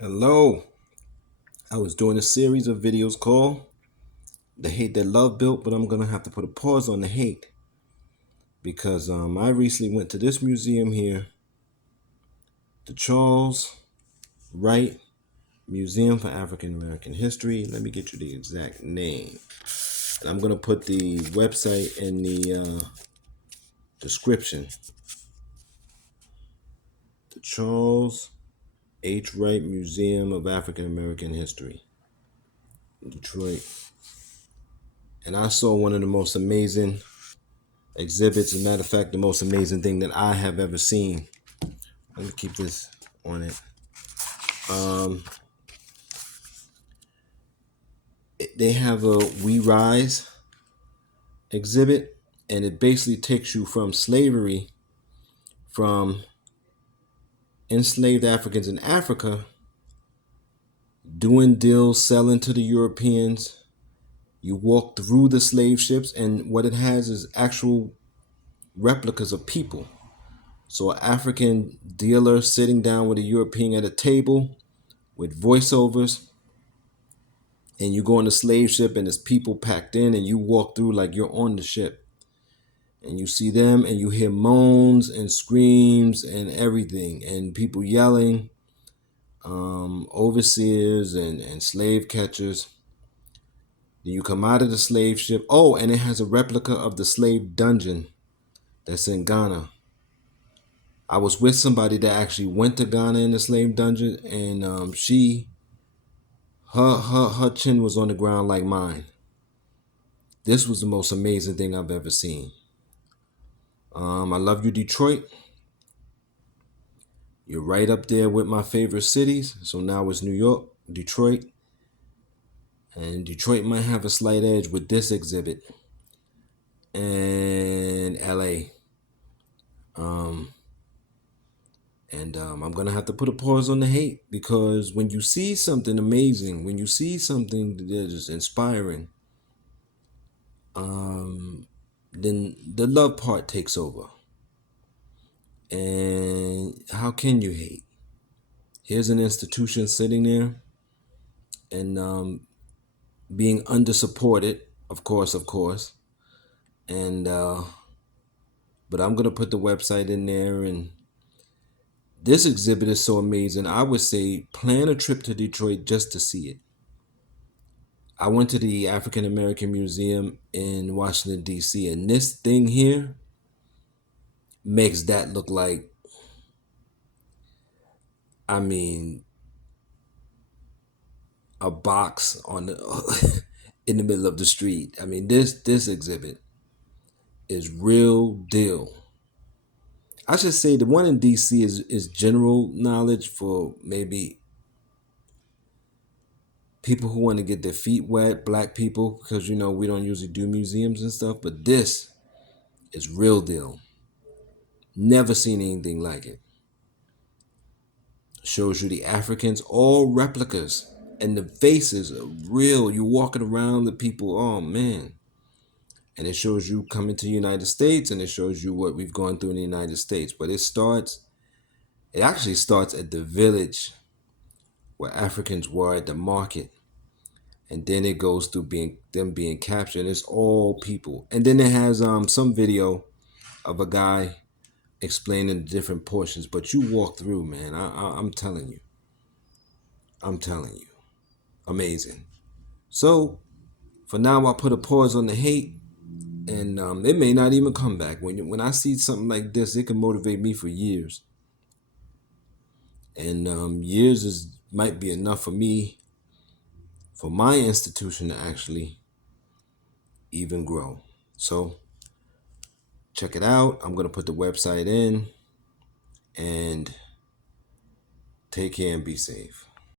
Hello. I was doing a series of videos called The Hate That Love Built, but I'm going to have to put a pause on the hate because I recently went to this museum here, the Charles Wright Museum for African American History. Let me get you the exact name. And I'm going to put the website in the description. The Charles H. Wright Museum of African American History, Detroit. And I saw one of the most amazing exhibits. As a matter of fact, the most amazing thing that I have ever seen. Let me keep this on it. They have a We Rise exhibit, and it basically takes you from slavery, from enslaved Africans in Africa, doing deals, selling to the Europeans. You walk through the slave ships, and what it has is actual replicas of people. So an African dealer sitting down with a European at a table with voiceovers, and you go on the slave ship and there's people packed in, and you walk through like you're on the ship, and you see them and you hear moans and screams and everything, and people yelling, overseers and slave catchers. Then you come out of the slave ship. Oh, and it has a replica of the slave dungeon that's in Ghana. I was with somebody that actually went to Ghana in the slave dungeon, and her chin was on the ground like mine. This was the most amazing thing I've ever seen. I love you, Detroit. You're right up there with my favorite cities. So now it's New York, Detroit, and Detroit might have a slight edge with this exhibit, and LA. I'm gonna have to put a pause on the hate, because when you see something amazing, when you see something that is inspiring, then the love part takes over. And how can you hate? Here's an institution sitting there and being under supported, of course, and but I'm gonna put the website in there. And this exhibit is so amazing. I would say plan a trip to Detroit just to see it. I went to the African American Museum in Washington, D.C., and this thing here makes that look like, I mean, a box on the in the middle of the street. I mean, this exhibit is real deal. I should say the one in DC is general knowledge for maybe people who want to get their feet wet, black people, because we don't usually do museums and stuff. But this is real deal. Never seen anything like it. Shows you the Africans, all replicas, and the faces are real. You walking around the people, oh man. And it shows you coming to the United States, and it shows you what we've gone through in the United States. But it actually starts at the village where Africans were at the market. And then it goes through them being captured. And it's all people. And then it has some video of a guy explaining the different portions. But you walk through, man. I'm telling you. Amazing. So for now, I'll put a pause on the hate. And it may not even come back. When I see something like this, it can motivate me for years. And years might be enough for me, for my institution to actually even grow. So check it out. I'm going to put the website in, and take care and be safe.